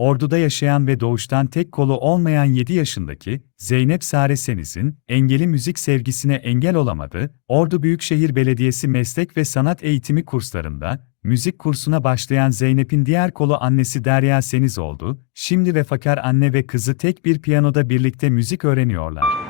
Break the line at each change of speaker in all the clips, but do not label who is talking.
Ordu'da yaşayan ve doğuştan tek kolu olmayan 7 yaşındaki Zeynep Sare Seniz'in engeli müzik sevgisine engel olamadı, Ordu Büyükşehir Belediyesi Meslek ve Sanat Eğitimi kurslarında müzik kursuna başlayan Zeynep'in diğer kolu annesi Derya Seniz oldu. Şimdi vefakar anne ve kızı tek bir piyanoda birlikte müzik öğreniyorlar.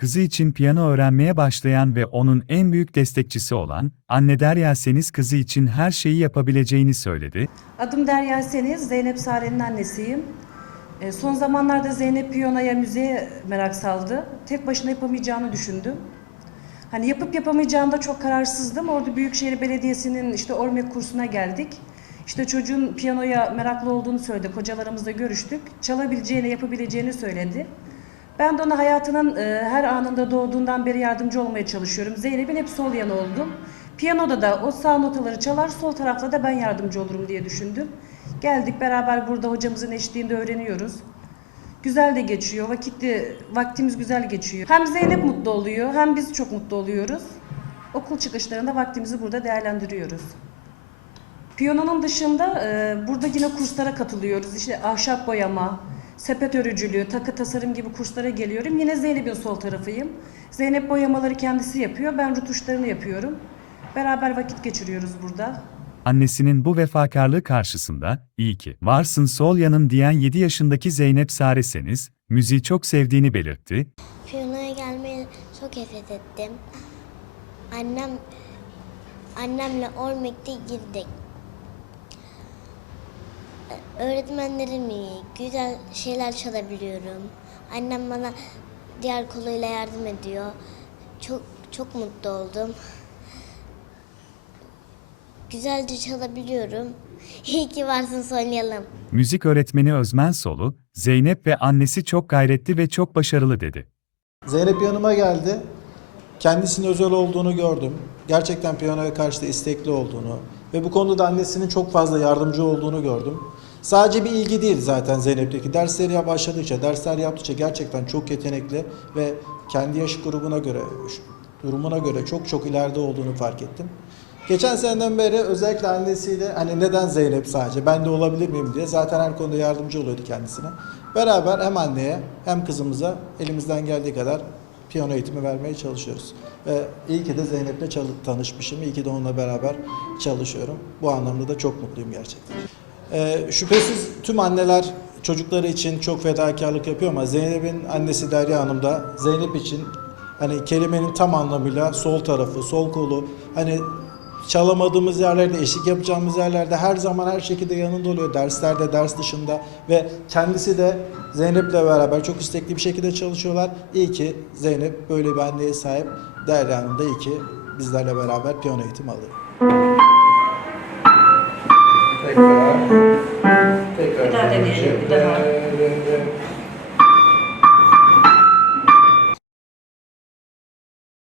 Kızı için piyano öğrenmeye başlayan ve onun en büyük destekçisi olan anne Derya Seniz kızı için her şeyi yapabileceğini söyledi.
Adım Derya Seniz, Zeynep Sare'nin annesiyim. E, son zamanlarda Zeynep piyanoya, müziğe merak saldı. Tek başına yapamayacağını düşündüm. Hani yapıp yapamayacağında çok kararsızdım. Orada Büyükşehir Belediyesi'nin işte Ormek kursuna geldik. İşte çocuğun piyanoya meraklı olduğunu söyledi. Hocalarımızla görüştük. Çalabileceğini, yapabileceğini söyledi. Ben de ona hayatının e, her anında doğduğundan beri yardımcı olmaya çalışıyorum. Zeynep'in hep sol yanı oldum. Piyanoda da o sağ notaları çalar, sol tarafta da ben yardımcı olurum diye düşündüm. Geldik beraber burada hocamızın eşliğinde öğreniyoruz. Güzel de geçiyor, vakitli, vaktimiz güzel geçiyor. Hem Zeynep mutlu oluyor, hem biz çok mutlu oluyoruz. Okul çıkışlarında vaktimizi burada değerlendiriyoruz. Piyanonun dışında e, burada yine kurslara katılıyoruz. İşte ahşap boyama, sepet örücülüğü, takı tasarım gibi kurslara geliyorum. Yine Zeynep'in sol tarafıyım. Zeynep boyamaları kendisi yapıyor, ben rutuşlarını yapıyorum. Beraber vakit geçiriyoruz burada.
Annesinin bu vefakarlığı karşısında, iyi ki varsın sol yanım diyen 7 yaşındaki Zeynep Sare Seniz, müziği çok sevdiğini belirtti.
Piyanoya gelmeyi çok heves ettim. Annem annemle Ormek'te girdik. Ö- Öğretmenlerim iyi, güzel şeyler çalabiliyorum. Annem bana diğer koluyla yardım ediyor. Çok çok mutlu oldum. Güzelce çalabiliyorum. İyi ki varsın oynayalım.
Müzik öğretmeni Özmen Solu, Zeynep ve annesi çok gayretli ve çok başarılı dedi.
Zeynep yanıma geldi. Kendisinin özel olduğunu gördüm. Gerçekten piyanoya karşı da istekli olduğunu ve bu konuda da annesinin çok fazla yardımcı olduğunu gördüm. Sadece bir ilgi değil zaten Zeynep'teki. Dersleri başladıkça, dersler yaptıkça gerçekten çok yetenekli ve kendi yaş grubuna göre, durumuna göre çok çok ileride olduğunu fark ettim. Geçen seneden beri özellikle annesiyle hani neden Zeynep sadece ben de olabilir miyim diye zaten her konuda yardımcı oluyordu kendisine. Beraber hem anneye hem kızımıza elimizden geldiği kadar piyano eğitimi vermeye çalışıyoruz. Ve iyi ki de Zeynep'le tanışmışım. İyi ki de onunla beraber çalışıyorum. Bu anlamda da çok mutluyum gerçekten. Ee, şüphesiz tüm anneler çocukları için çok fedakarlık yapıyor ama Zeynep'in annesi Derya Hanım da Zeynep için hani kelimenin tam anlamıyla sol tarafı, sol kolu hani çalamadığımız yerlerde, eşlik yapacağımız yerlerde her zaman her şekilde yanında oluyor. Derslerde, ders dışında ve kendisi de Zeynep'le beraber çok istekli bir şekilde çalışıyorlar. İyi ki Zeynep böyle bir anneye sahip. Derya Hanım da iyi ki bizlerle beraber piyano eğitimi alıyor.
Tekrar,
哈